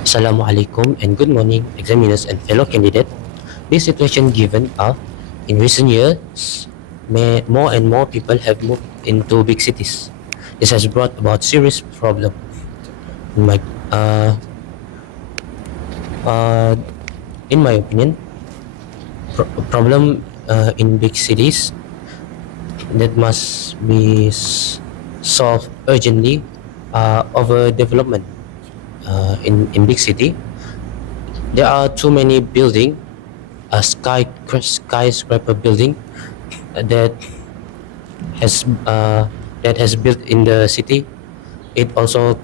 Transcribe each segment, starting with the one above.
Assalamu alaikum and good morning, examiners and fellow candidates. This situation given are in recent years, more and more people have moved into big cities. This has brought about serious problem. In my, uh, uh, in my opinion, problem in big cities that must be solved urgently. Overdevelopment in big city. There are too many building, a skyscraper building that has built in the city. It also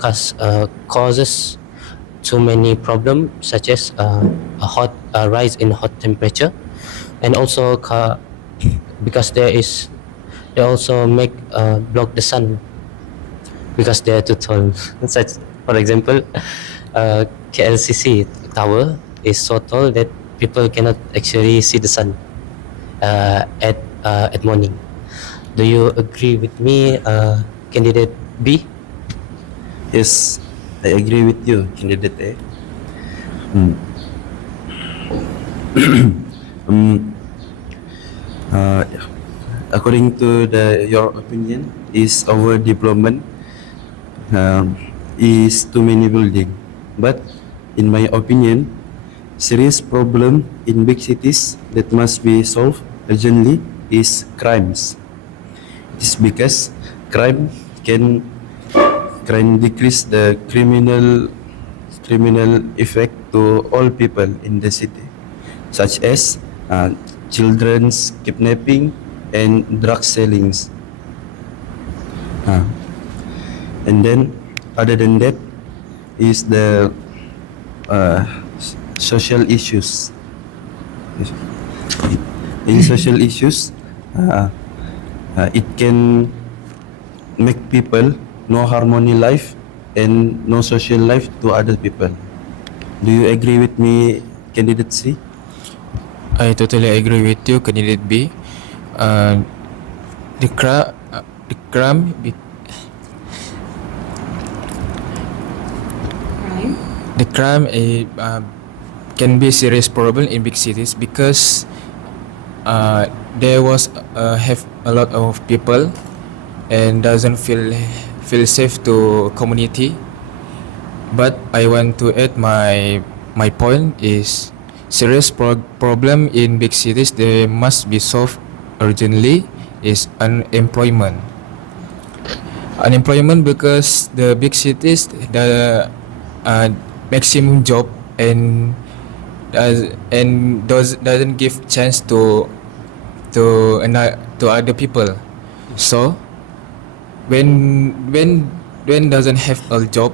causes too many problems such as a rise in hot temperature, and also because they also make block the sun because they are too tall. Such, for example, KLCC tower is so tall that people cannot actually see the sun at morning. Do you agree with me, candidate B? Yes, I agree with you, candidate A. Hmm. uh, According to your opinion, is overdevelopment is too many building. But in my opinion, serious problem in big cities that must be solved urgently is crimes. It is because crime can decrease the criminal effect to all people in the city, such as children's kidnapping and drug sellings. Uh, and then, other than that, is the uh, social issues. In social issues, uh, it can make people no harmony life and no social life to other people. Do you agree with me, candidate C? I totally agree with you, candidate B. Uh, the crime, the crime, be- the crime can be serious problem in big cities because there was have a lot of people and doesn't feel safe to community. But I want to add my point is serious problem in big cities they must be solved urgently is unemployment because the big cities the maximum job and doesn't give chance to other people. So when doesn't have a job,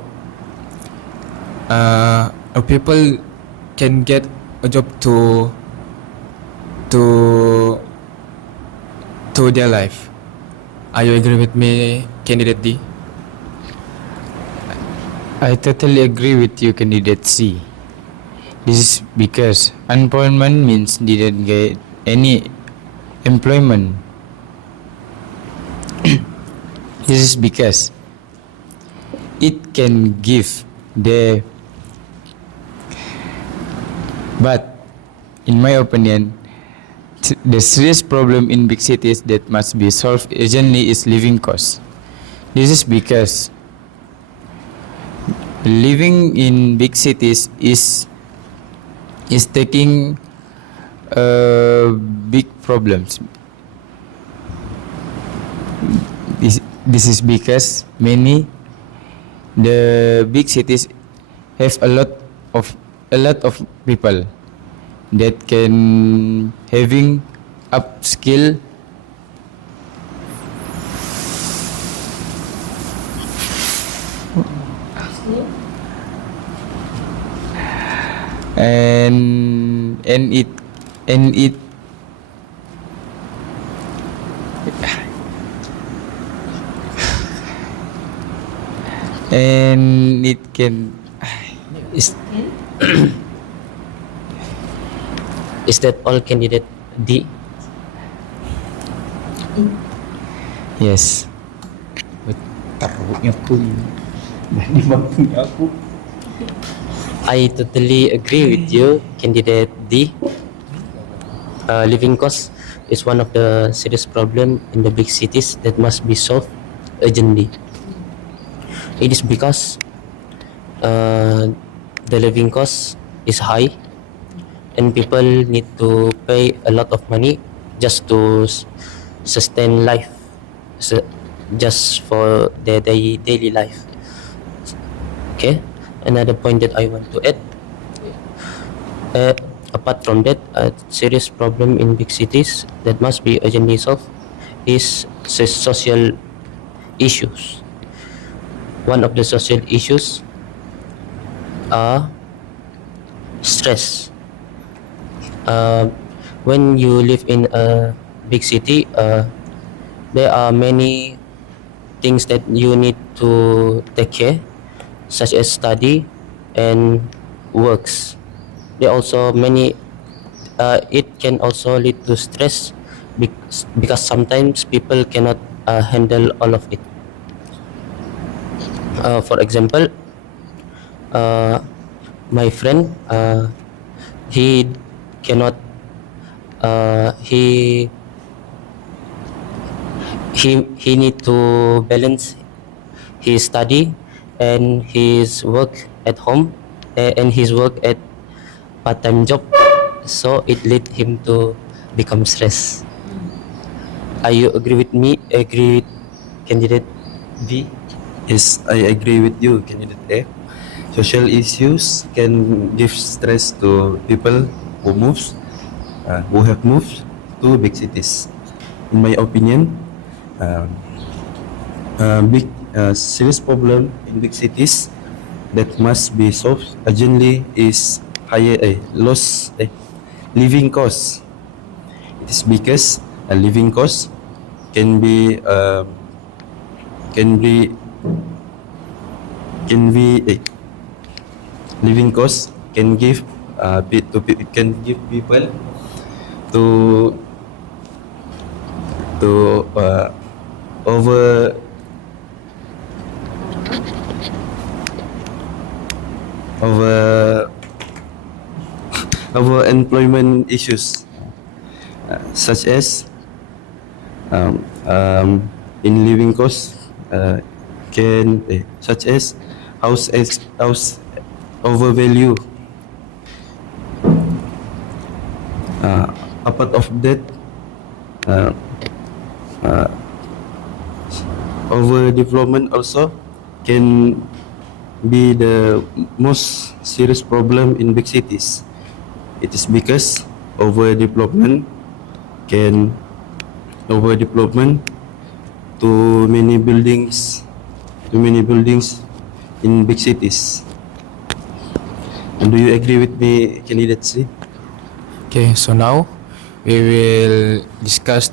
people can get a job to to their life. Are you agree with me, candidate D? I totally agree with you, candidate C. This is because unemployment means didn't get any employment. This is because it can give the, but in my opinion, the serious problem in big cities that must be solved urgently is living costs. This is because living in big cities is taking big problems. This is because the big cities have a lot of people that can having upskill and it and it can Is is that all, candidate D? yes. Taruhnya aku. Di bangkunya aku. I totally agree with you, candidate D. Living cost is one of the serious problem in the big cities that must be solved urgently. It is because uh, the living cost is high and people need to pay a lot of money just to sustain life, su- just for their daily life. Okay, another point that I want to add, uh, apart from that, a serious problem in big cities that must be urgently solved is social issues. One of the social issues are stress. uh, when you live in a big city, there are many things that you need to take care, such as study and works. There are also many. It can also lead to stress because sometimes people cannot handle all of it. For example, uh, my friend, he cannot. He need to balance his study and his work at home, and his work at part-time job, so it led him to become stressed. Are you agree with me? Agree with candidate B? Yes, I agree with you, candidate A. Social issues can give stress to people who have moved to big cities. In my opinion, um, big serious problem in big cities that must be solved urgently is higher loss living costs. It is because a living cost can be can be can be living costs can give can give people to over over over employment issues, such as um, um, in living costs can such as house overvalue. Apart of that, uh, overdevelopment also can be the most serious problem in big cities. It is because overdevelopment can overdevelopment to many buildings to many buildings in big cities. And do you agree with me, candidate C? Okay, so now we will discuss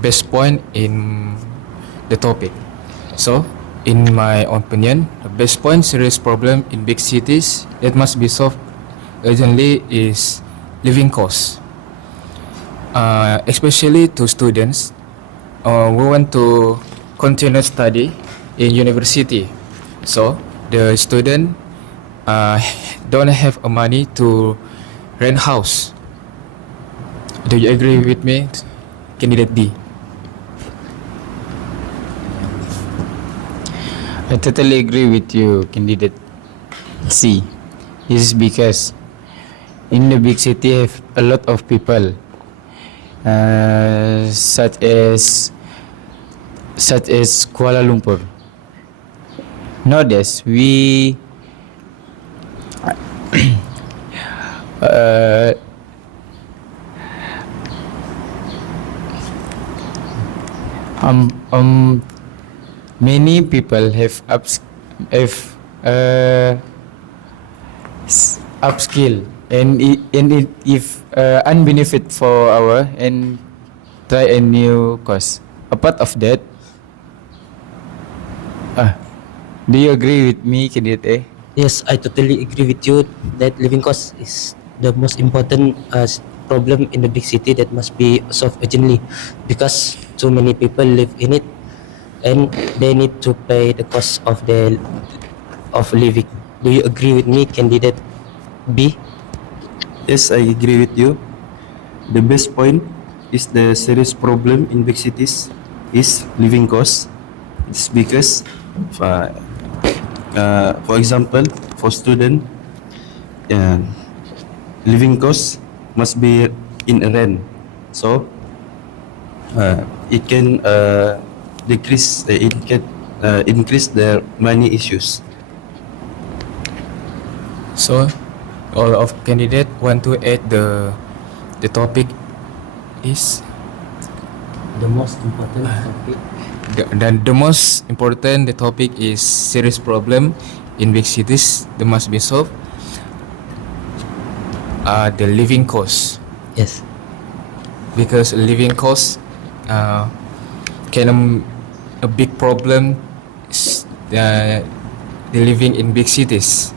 best point in the topic. So, in my opinion, the best point serious problem in big cities that must be solved urgently is living costs, especially to students who want to continue study in university. So, the student uh, don't have money to rent house. Do you agree with me, candidate D? I totally agree with you, candidate C. This is because in the big city have a lot of people, such as Kuala Lumpur. Nowadays, we uh, um, um, many people have upskill and it if unbenefit for our and try a new course. Apart of that, do you agree with me, candidate A? Yes, I totally agree with you that living cost is the most important problem in the big city that must be solved urgently because too many people live in it and they need to pay the cost of their of living. Do you agree with me, candidate B. Yes, I agree with you. The best point is the serious problem in big cities is living costs. It's because, uh, for example, for student, uh, living costs must be in rent. So it can it can increase their money issues. So, all of candidate want to add the topic is The most important topic. the most important the topic is serious problem in big cities that must be solved. The living cost, Yes. because living cost can a big problem is the living in big cities.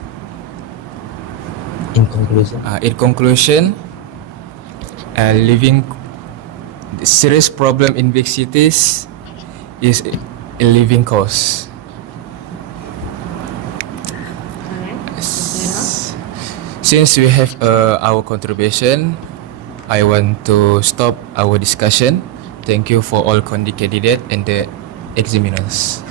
In conclusion. In conclusion, living the serious problem in big cities is a living cost. Since we have our contribution, I want to stop our discussion. Thank you for all candidate and the examiners.